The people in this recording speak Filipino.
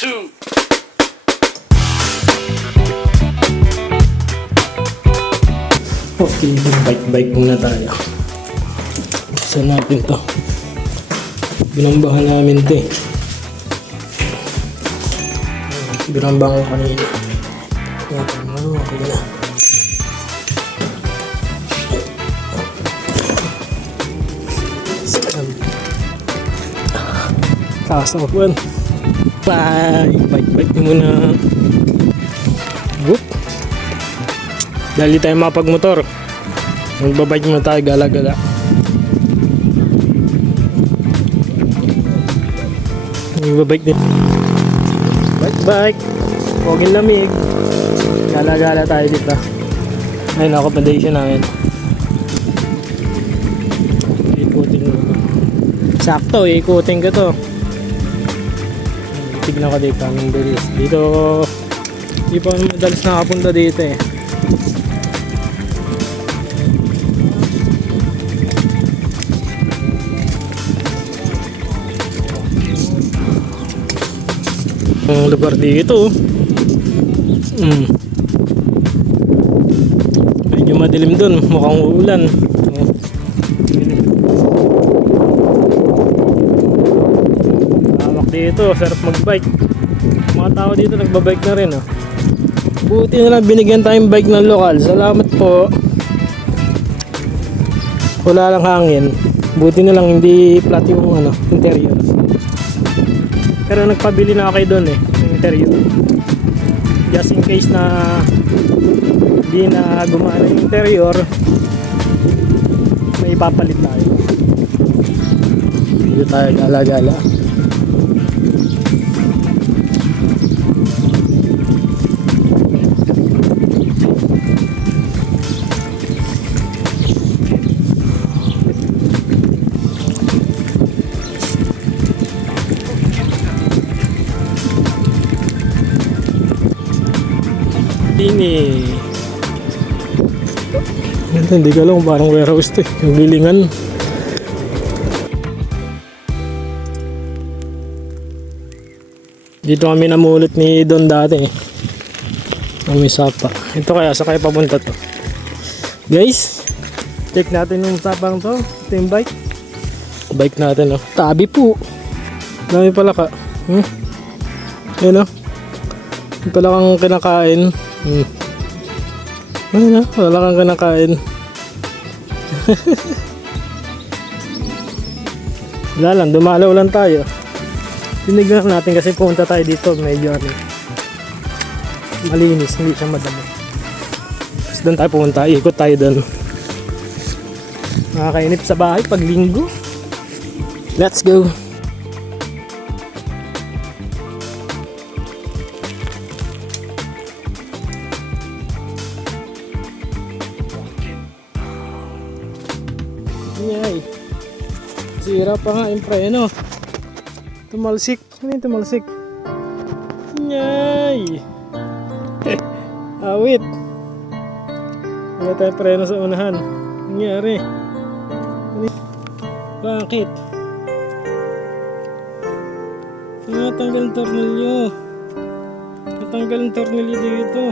2. Okay, bike muna tayo. Saan natin to? Binambahan namin to eh. Binambahan ko kanina. Natin, okay na. Taas ako po. Bike muna. Whoop. Dahil di tayo mapagmotor, magbabike muna tayo, gala-gala. Magbabike din. Bike. Poging lamig. Gala-gala tayo dito. Ayun, accommodation namin. Ikutin ko. Sakto, ikutin ko to. Tignan ko dito anong bilis. Dito, di pa madalas nakapunta dito eh. Ang lugar dito medyo madilim dun, mukhang uulan. Hawak dito, sarap magbike. Mga tao dito nagbabike na rin Buti na lang binigyan tayong bike ng lokal. Salamat po. Wala lang hangin. Buti na lang hindi flat yung interior. Pero nagpabili na ako doon ng interior. Just in case na hindi na gumana yung interior, may ipapalit tayo. Dito tayo gala-gala. Ini hindi ko alam kung parang warehouse to yung bilingan. Dito kami namulot ni Don dati may sapa. Ito kaya sa kaya papunta to, guys. Check natin yung sapang to. Ito yung bike natin tabi po, dami pala ka yun yung pala kang kinakain. Ayun wala kang kinakain. Wala lang, dumalaw lang tayo. Tinignan natin kasi punta tayo dito medyo malinis, hindi siya madami. Tapos doon tayo pumunta, ikot tayo doon. Nakakainip sa bahay pag linggo. Let's go. Yay. Sira pa nga yung preno. Tumalsik. Ano yung tumalsik? Yay. Awit. Wala tayong preno sa unahan. Nangyari. Bakit? Natanggal ang tornilyo. Natanggal ang tornilyo dito.